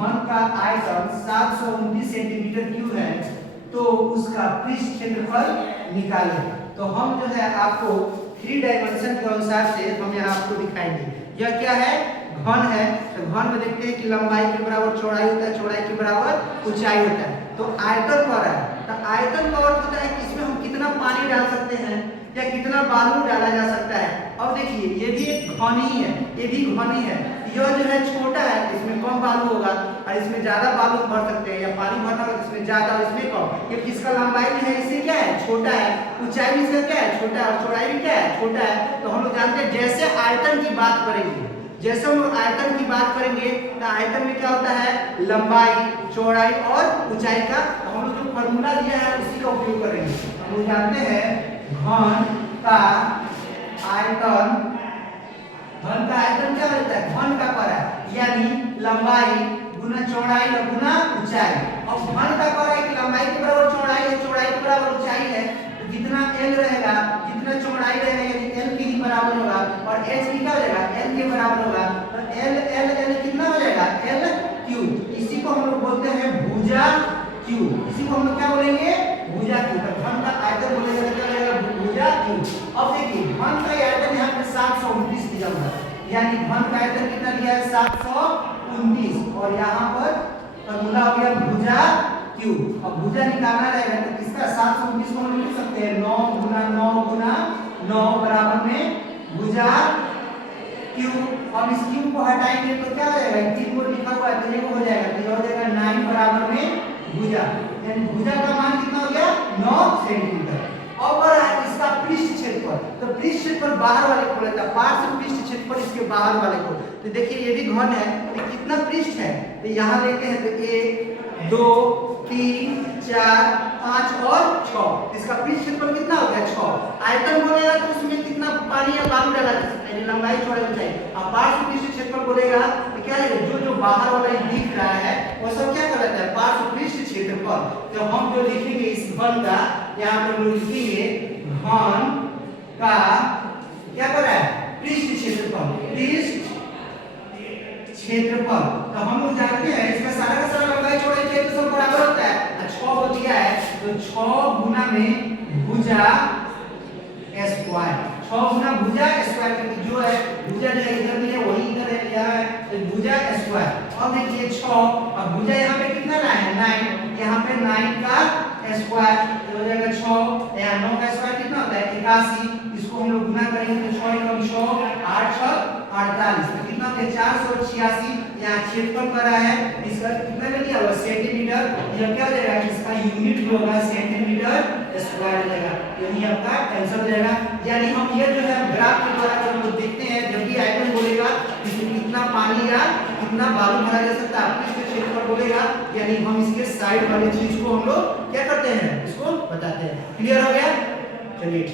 घन का आयतन 729 सेंटीमीटर क्यूब है तो उसका पृष्ठ क्षेत्रफल निकालें। तो हम जो है आपको 3 डायमेंशन के अनुसार से हम यहाँ आपको दिखाएंगे। यह क्या है? घन है। तो घन में देखते हैं कि लंबाई के बराबर चौड़ाई होता है, चौड़ाई के बराबर ऊंचाई होता है। तो आयतन कह रहा है, तो आयतन का अर्थ होता है कि इसमें हम कितना पानी डाल सकते हैं या कितना बालू डाला जा सकता है। अब देखिए ये भी एक घन ही है, ये भी घन ही है। यह जो है छोटा है, इसमें कम बालू होगा और इसमें ज्यादा बालू भर सकते हैं या पानी भरना होगा इसमें ज्यादा और इसमें कम। ये इसका लंबाई भी है, इससे क्या है? छोटा है। ऊंचाई भी इसका क्या है? छोटा है। और चौड़ाई भी क्या है? छोटा है। तो हम लोग जानते हैं जैसे आयतन की बात करेंगे, जैसे हम लोग आयतन की बात करेंगे तो आयतन में क्या होता है? लंबाई, चौड़ाई और ऊंचाई का हम लोग जो फॉर्मूला दिया है उसी का उपयोग करेंगे। हम लोग जानते हैं घन का आयतन, घन का आयतन क्या होता है? घन का पर है यानी लंबाई गुना चौड़ाई और गुना ऊंचाई। और घन का पर है कि लंबाई के बराबर चौड़ाई है, चौड़ाई के बराबर ऊंचाई है। तो जितना l रहेगा, जितना चौड़ाई रहेगा यानी l के ही बराबर होगा और h भी क्या हो जाएगा? l के बराबर होगा। तो l कितना हो जाएगा? l cube. इसी को हम लोग बोलते हैं भुजा क्यूब। इसी को हम लोग क्या बोलेंगे? भुजा क्यूब। तो घन का आयतन बोलेंगे तो क्या हो जाएगा? भुजा क्यूब। अब देखिए घन का आयतन यहाँ पे 729 दिया हुआ है, यानी घन का आयतन कितना दिया है? 729 और यहाँ पर फॉर्मूला हो गया भुजा क्यूब। अब भुजा निकालना रहेगा तो किसका? 729 को हम लिख सकते हैं 9 गुना 9 गुना 9 बराबर में भुजा क्यूब। अब इस क्यूब को हटाएंगे तो क्या हो जाएगा? 3 को लिखा हुआ है तो ये हो जाएगा, तो ये हो जाएगा 9 बराबर में भुजा, यानी भुजा का मान कितना हो गया? 9 सेंटीमीटर। अब इसका पृष्ठ क्षेत्रफल, तो पृष्ठ क्षेत्रफल बाहर वाले को लेता है, पार्श्व पृष्ठ क्षेत्रफल इसके बाहर वाले को। तो देखिए ये भी घन है, तो कितना पृष्ठ है? तो यहाँ लेते हैं तो 1 2 3 4 5 और 6। इसका पृष्ठ क्षेत्रफल कितना हो गया? 6। आयतन बोलेगा तो उसमें कितना पानी या बालू डाला जा सकता है, लंबाई चौड़ाई ऊंचाई। अब पार्श्व पृष्ठ क्षेत्रफल बोलेगा तो क्या है? जो बाहर वाला दिख रहा है वो सब क्या कहलाता है? पार्श्व पृष्ठ क्षेत्रफल। तो हम जो लिखेंगे इस घन का, यहाँ पर लिखेंगे घन का क्या कर रहा है? पृष्ठ क्षेत्रफल, पृष्ठ क्षेत्रफल। तो हम लोग जानते हैं इसका सारा का सारा लंबाई चौड़ाई तो सब बराबर होता है। 6 को दिया है तो 6 गुना में भुजा स्क्वायर, 6 गुना भुजा स्क्वायर, क्योंकि जो है भुजा जो इधर भी है वही इधर है, यहाँ है तो भुजा स्क्वायर। अब देखिए 6, अब भुजा यहाँ पे कितना लाए हैं? 9, यहाँ पे 9 का स्क्वायर तो हो जाएगा 6। यहाँ 9 का स्क्वायर कितना होता है? 81। इसको हम लोग गुना करेंगे तो 6 × 6 8 6 48, तो कितना होता है? 486। यहाँ क्षेत्रफल कर रहा है, इसका कितना में दिया हुआ? सेंटीमीटर। यह क्या हो जाएगा? इसका यूनिट जो होगा सेंटीमीटर स्क्वायर हो जाएगा। यही आपका आंसर हो जाएगा। यानी हम ये जो है ग्राफ के द्वारा जब हम देखते हैं, जब भी आयतन बोलेगा इसमें कितना पानी या कितना बालू भरा जा सकता है, पृष्ठ क्षेत्रफल बोलेगा यानी हम इसके साइड वाले चीज को हम लोग क्या करते हैं? इसको बताते हैं। क्लियर हो गया? चलिए।